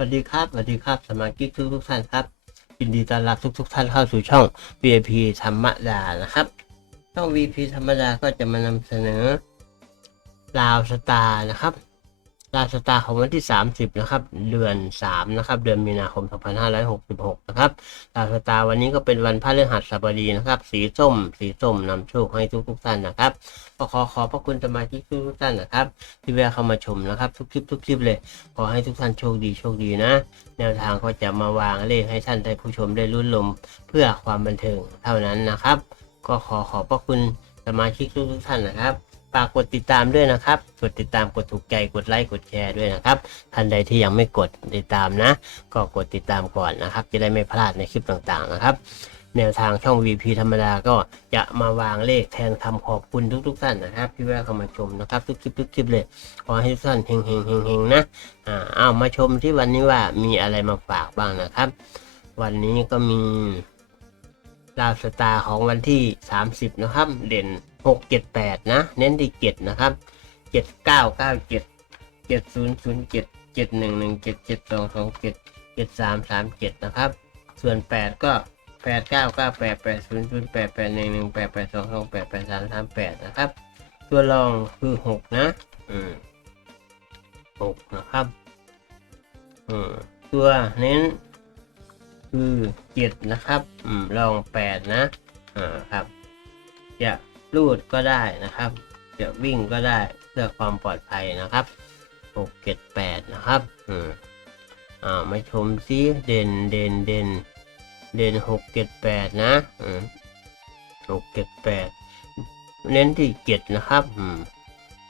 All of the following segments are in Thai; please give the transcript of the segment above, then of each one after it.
สวัสดีครับ สวัสดีครับ สมาชิกทุกทุกท่านครับ ยินดีต้อนรับทุกทุกท่านเข้าสู่ช่อง VIP ธรรมดานะครับ ช่อง VIP ธรรมดาก็จะมานำเสนอลาวสตาร์นะครับ ลาสตาของวันที่ 30 นะครับ เดือน 3 นะครับ เดือนมีนาคม 2566 นะครับลาสตาวันนี้ก็เป็นวันพฤหัสบดีนะครับ สีส้ม สีส้มนำโชคให้ทุกทุกท่านนะครับก็ขอขอบพระคุณสมาชิกทุกทุกท่านนะครับ ที่แวะเข้ามาชมนะครับ ทุกคลิปทุกคลิปเลย ขอให้ทุกท่านโชคดีโชคดีนะ แนวทางก็จะมาวางเลขให้ท่านได้ผู้ชมได้รุ่นลมเพื่อความบันเทิงเท่านั้นนะครับ ก็ขอขอบพระคุณสมาชิกทุกทุกท่านนะครับ ฝากกดติดตามด้วยนะครับ กดติดตามกดถูกใจกดไลค์กดแชร์ด้วยนะครับท่านใดที่ยังไม่กดติดตามนะ ก็กดติดตามก่อนนะครับ จะได้ไม่พลาดในคลิปต่างๆนะครับ แนวทางช่อง VP ธรรมดาก็จะมาวางเลขแทนคำขอบคุณทุกๆท่านนะครับ ที่แวะเข้ามาชมนะครับ ทุกคลิปทุกคลิปเลยขอให้ทุกท่านเฮงเฮงเฮงเฮงๆนะอ่าเอามาชมที่วันนี้ว่ามีอะไรมาฝากบ้างนะครับ วันนี้ก็มี ลาวสตาร์ของวันที่ 30 นะครับ เด่น 6 7 8 นะ เน้นที่7นะครับ 7 9 9 7 7 0 0 7 7 1 1 7 7 2 2 7 7 3 3 7 นะครับ ส่วน 8 ก็ 8 9 9 8 8 0 0 8 8 1 1 8 8 2 2 8 8 3 3 8 นะครับ ตัวรองคือ 6 นะ อืมหกนะครับ อืมตัวเน้น คือเจ็ดนะครับอืมลองแปดนะอ่าครับ จะรูดก็ได้นะครับ จะวิ่งก็ได้เพื่อความปลอดภัยนะครับหกเจ็ดแปดนะครับอืมอ่ามาชมซิเด่นเด่นเด่นเด่นหกเจ็ดแปดนะอืมหกเจ็ดแปดเน้นที่เจ็ดนะครับอืม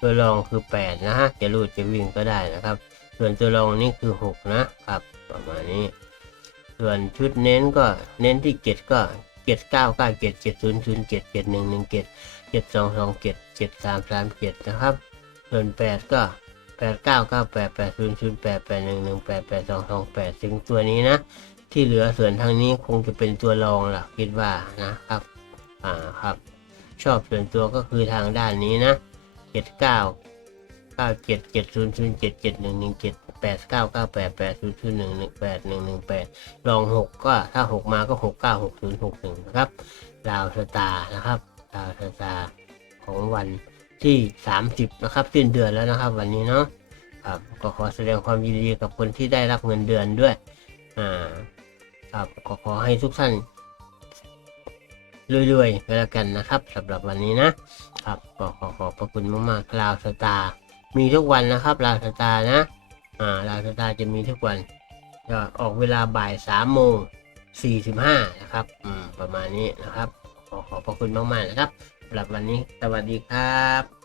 ตัวรองคือแปดนะฮะจะรูดจะวิ่งก็ได้นะครับ ส่วนตัวรองนี่คือหกนะครับ ประมาณนี้ ส่วนชุดเน้นก็เน้นที่เจ็ดก็เจ็ดเก้าเก้าเจ็ดเจ็ดศูนย์ศูนย์เจ็ดเจ็ดหนึ่งหนึ่งเจ็ดเจ็ดสองสองเจ็ดเจ็ดสามสามเจ็ดนะครับ ส่วนแปดก็แปดเก้าเก้าแปดแปดศูนย์ศูนย์แปดแปดหนึ่งหนึ่งแปดแปดสองสองแปดถึงตัวนี้นะ ที่เหลือส่วนทางนี้คงจะเป็นตัวรองล่ะคิดว่านะครับ อ่าครับ ชอบส่วนตัวก็คือทางด้านนี้นะเจ็ดเก้าเก้าเจ็ดเจ็ดศูนย์ศูนย์เจ็ดเจ็ดหนึ่งหนึ่งเจ็ด แปดเก้าเก้าแปดแปดศูนย์ศูนย์หนึ่งหนึ่งแปดหนึ่งหนึ่งแปดลองหกก็ถ้าหกมาก็หกเก้าหกศูนย์หกหนึ่งนะครับดาวสตาร์นะครับดาวสตาร์ของวันที่สามสิบนะครับสิ้นเดือนแล้วนะครับ วันนี้เนาะครับก็ขอแสดงความยินดีกับคนที่ได้รับเงินเดือนด้วยอ่าครับก็ขอให้ทุกท่านรวยๆไปแล้วกันนะครับสำหรับวันนี้นะครับก็ขอขอบพระคุณมากๆลาวสตาร์มีทุกวันนะครับลาวสตาร์นะ อ่าลาวสตาจะมีทุกวันจะออกเวลาบ่ายสามโมงสี่สิบห้านะครับ อืม ประมาณนี้นะครับ ขอขอบพระคุณมากๆนะครับสำหรับวันนี้ สวัสดีครับ